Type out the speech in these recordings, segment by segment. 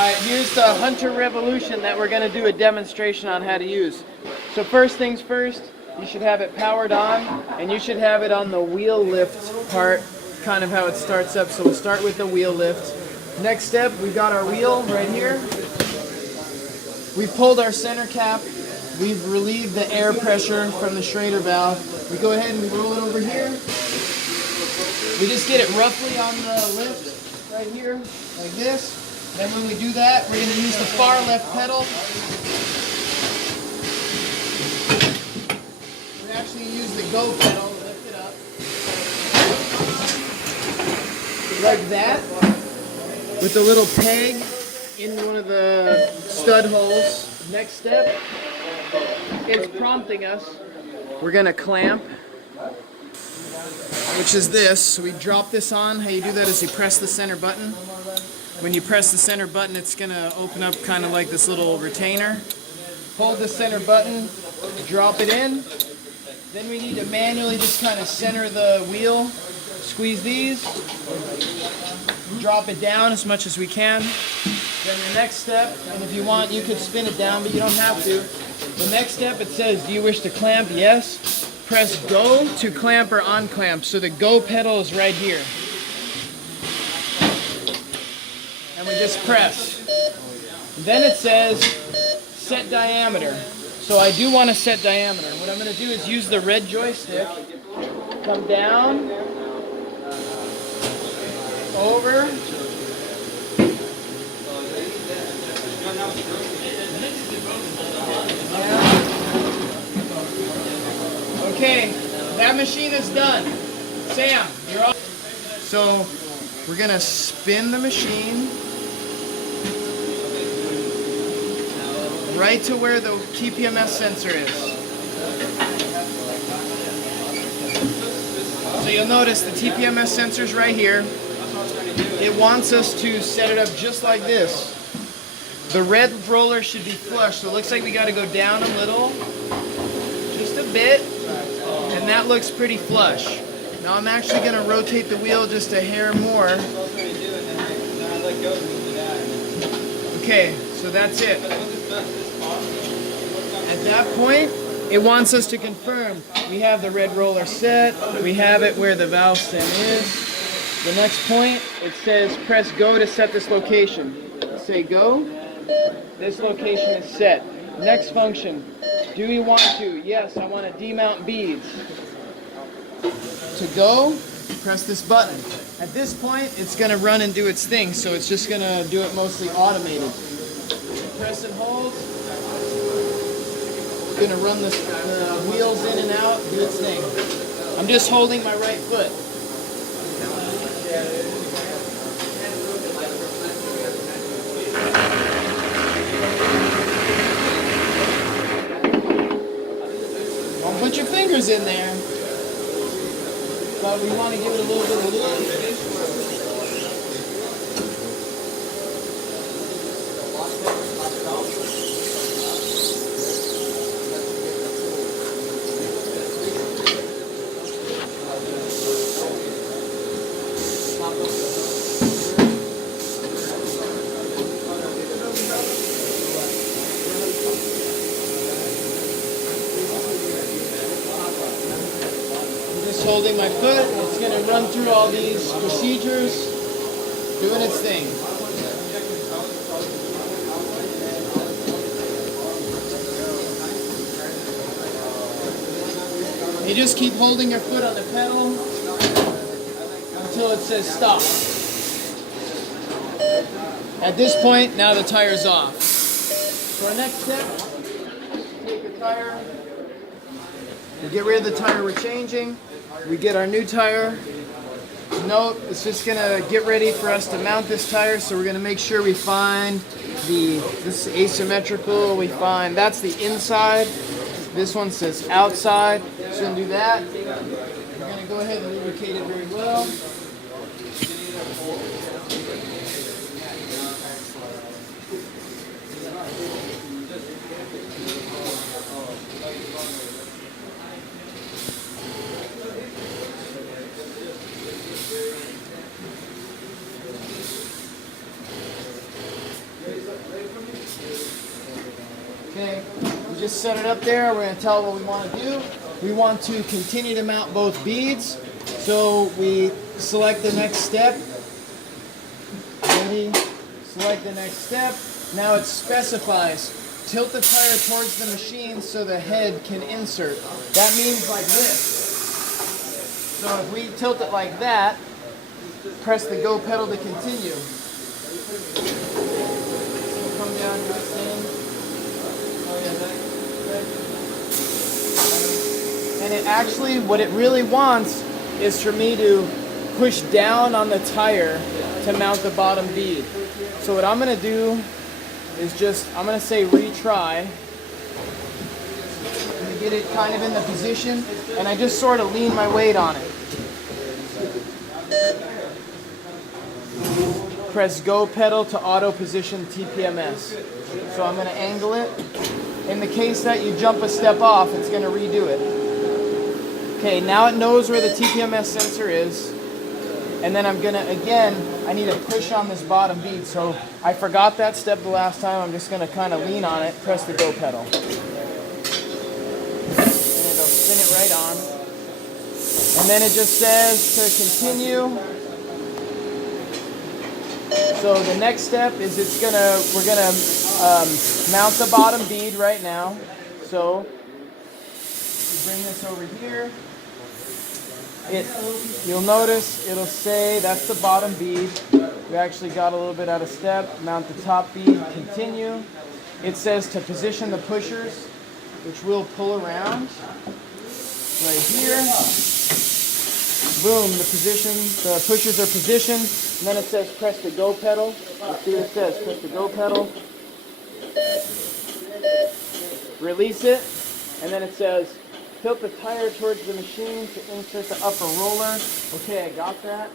Alright, here's the Hunter Revolution that we're going to do a demonstration on how to use. So first things first, you should have it powered on, and you should have it on the wheel lift part, kind of how it starts up. So we'll start with the wheel lift. Next step, we've got our wheel right here. We've pulled our center cap. We've relieved the air pressure from the schrader valve. We go ahead and we roll it over here. We just get it roughly on the lift right here, like this. Then when we do that, we're going to use the far left pedal. We actually use the go pedal to lift it up. Like that. With a little peg in one of the stud holes. Next step, it's prompting us. We're going to clamp, which is this. So we drop this on. How you do that is you press the center button. When you press the center button, it's going to open up kind of like this little retainer. Hold the center button, drop it in. Then we need to manually just kind of center the wheel. Squeeze these. Drop it down as much as we can. Then the next step, and if you want, you could spin it down, but you don't have to. The next step, it says, do you wish to clamp? Yes. Press go to clamp or unclamp. So the go pedal is right here. And we just press. Then it says set diameter. So I do want to set diameter. What I'm going to do is use the red joystick, come down, over, okay, that machine is done. Sam, you're off. So we're going to spin the machine right to where the TPMS sensor is. So you'll notice the TPMS sensor is right here. It wants us to set it up just like this. The red roller should be flush, so it looks like we got to go down a little, just a bit, and that looks pretty flush. Now I'm actually going to rotate the wheel just a hair more. Okay, so that's it. At that point, it wants us to confirm we have the red roller set, we have it where the valve stem is. The next point, it says press go to set this location. Say go. This location is set. Next function, do we want to? Yes, I want to demount beads. To go, press this button. At this point, it's going to run and do its thing, so it's just going to do it mostly automated. Press and hold. It's going to run the wheels in and out, do its thing. I'm just holding my right foot. Don't put your fingers in there. But we want to give it a little bit of look. Holding my foot, it's going to run through all these procedures, doing its thing. You just keep holding your foot on the pedal until it says stop. At this point, now the tire's off. So our next step, take the tire, we get rid of the tire we're changing. We get our new tire. Note, it's just gonna get ready for us to mount this tire, so we're gonna make sure we find this asymmetrical, that's the inside. This one says outside. So we're gonna do that. We're gonna go ahead and lubricate it very well. Okay, we just set it up there. We're going to tell it what we want to do. We want to continue to mount both beads. So we select the next step. Ready? Select the next step. Now it specifies, tilt the tire towards the machine so the head can insert. That means like this. So if we tilt it like that, press the go pedal to continue. Come down to this end. Oh yeah, that. And it actually, what it really wants is for me to push down on the tire to mount the bottom bead. So what I'm going to do is I'm going to say retry. And get it kind of in the position, and I just sort of lean my weight on it. Press go pedal to auto position TPMS. So I'm going to angle it. In the case that you jump a step off, it's going to redo it. Okay, now it knows where the TPMS sensor is. And then I'm going to, again, I need to push on this bottom bead. So I forgot that step the last time. I'm just going to kind of lean on it, press the go pedal. And it'll spin it right on. And then it just says to continue. So the next step is we're gonna mount the bottom bead right now. So bring this over here. You'll notice it'll say that's the bottom bead. We actually got a little bit out of step. Mount the top bead, continue. It says to position the pushers, which we'll pull around right here. Boom, the pushers are positioned. And then it says press the go pedal. Let's see what it says. Press the go pedal. Release it. And then it says tilt the tire towards the machine to insert the upper roller. Okay, I got that.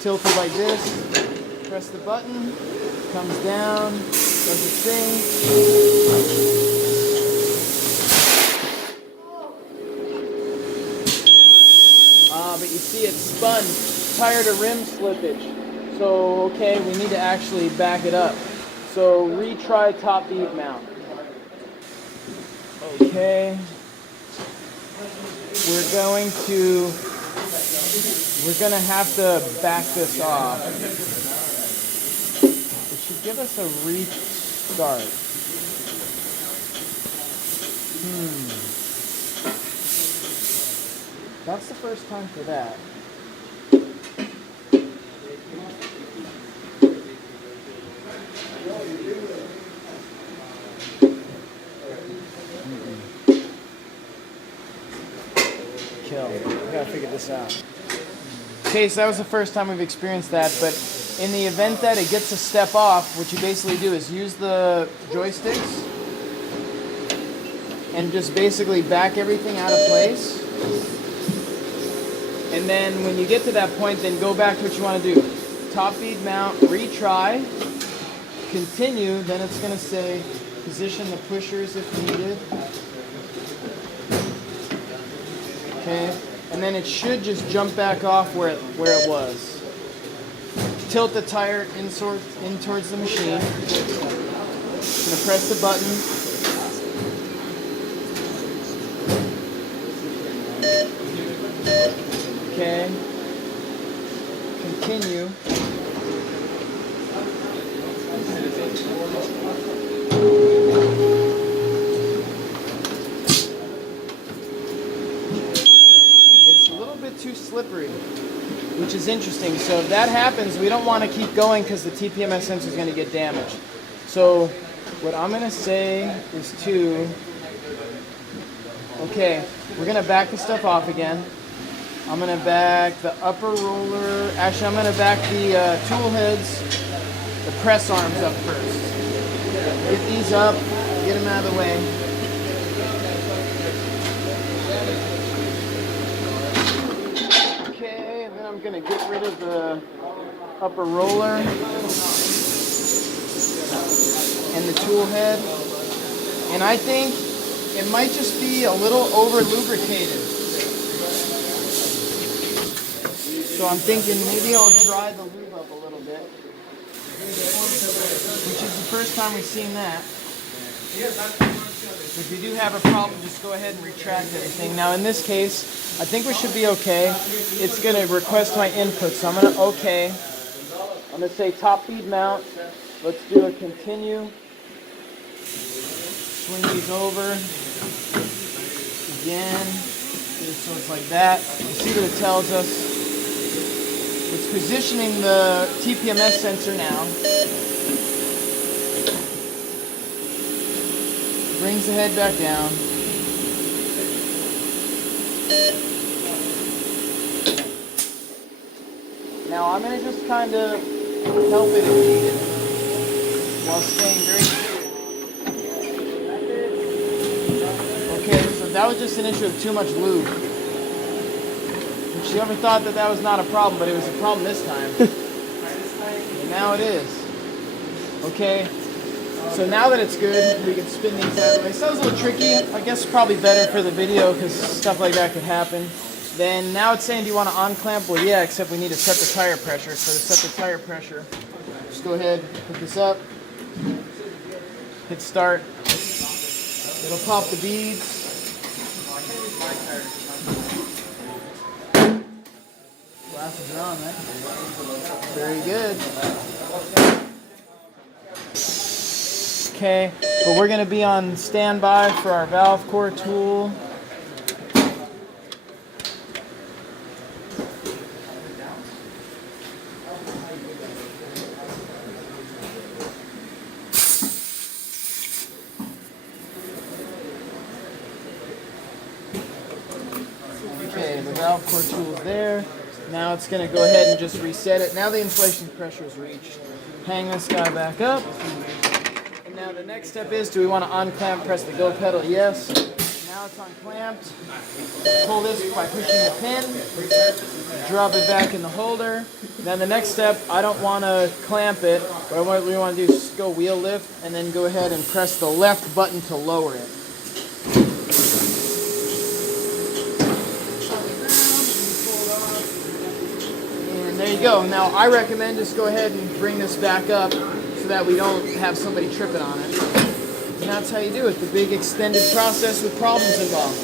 Tilt it like this. Press the button. Comes down. Does its thing. But you see it spun tire to rim slippage. So, okay, we need to actually back it up. So, retry top bead mount. Okay. We're going to have to back this off. It should give us a restart. That's the first time for that. Kill. We gotta figure this out. Okay, so that was the first time we've experienced that, but in the event that it gets a step off, what you basically do is use the joysticks and just basically back everything out of place. And then when you get to that point, then go back to what you want to do. Top bead mount, retry, continue, then it's going to say position the pushers if needed. Okay, and then it should just jump back off where it was. Tilt the tire in towards the machine. I'm going to press the button. Okay, continue. It's a little bit too slippery, which is interesting. So if that happens, we don't want to keep going because the TPMS sensor is going to get damaged. So what I'm going to say is okay, we're going to back the stuff off again. I'm going to back the upper roller. Actually, I'm going to back the tool heads, the press arms up first. Get these up, get them out of the way. Okay, and then I'm going to get rid of the upper roller and the tool head. And I think it might just be a little over lubricated. So I'm thinking maybe I'll dry the lube up a little bit, which is the first time we've seen that. If you do have a problem, just go ahead and retract everything. Now in this case, I think we should be okay. It's going to request my input, so I'm going to okay. I'm going to say top bead mount. Let's do a continue. Swing these over. Again. So it's like that. You see what it tells us. It's positioning the TPMS sensor now. Brings the head back down. Now I'm going to just kind of help it if needed while staying very clear. Okay, so that was just an issue of too much lube. If you ever thought that that was not a problem, but it was a problem this time. And now it is. Okay. So now that it's good, we can spin these out of the way. So that was a little tricky. I guess probably better for the video because stuff like that could happen. Then now it's saying, do you want to unclamp? Well, yeah, except we need to set the tire pressure. So to set the tire pressure, just go ahead, put this up, hit start. It'll pop the beads. Glasses are on, right? Very good. Okay, but we're going to be on standby for our valve core tool. Okay, the valve core tool is there. Now it's going to go ahead and just reset it. Now the inflation pressure is reached. Hang this guy back up. Now the next step is, do we want to unclamp, press the go pedal? Yes. Now it's unclamped. Pull this by pushing the pin. Drop it back in the holder. Then the next step, I don't want to clamp it. What we want to do is just go wheel lift and then go ahead and press the left button to lower it. And there you go. Now I recommend just go ahead and bring this back up so that we don't have somebody tripping on it. And that's how you do it. The big extended process with problems involved.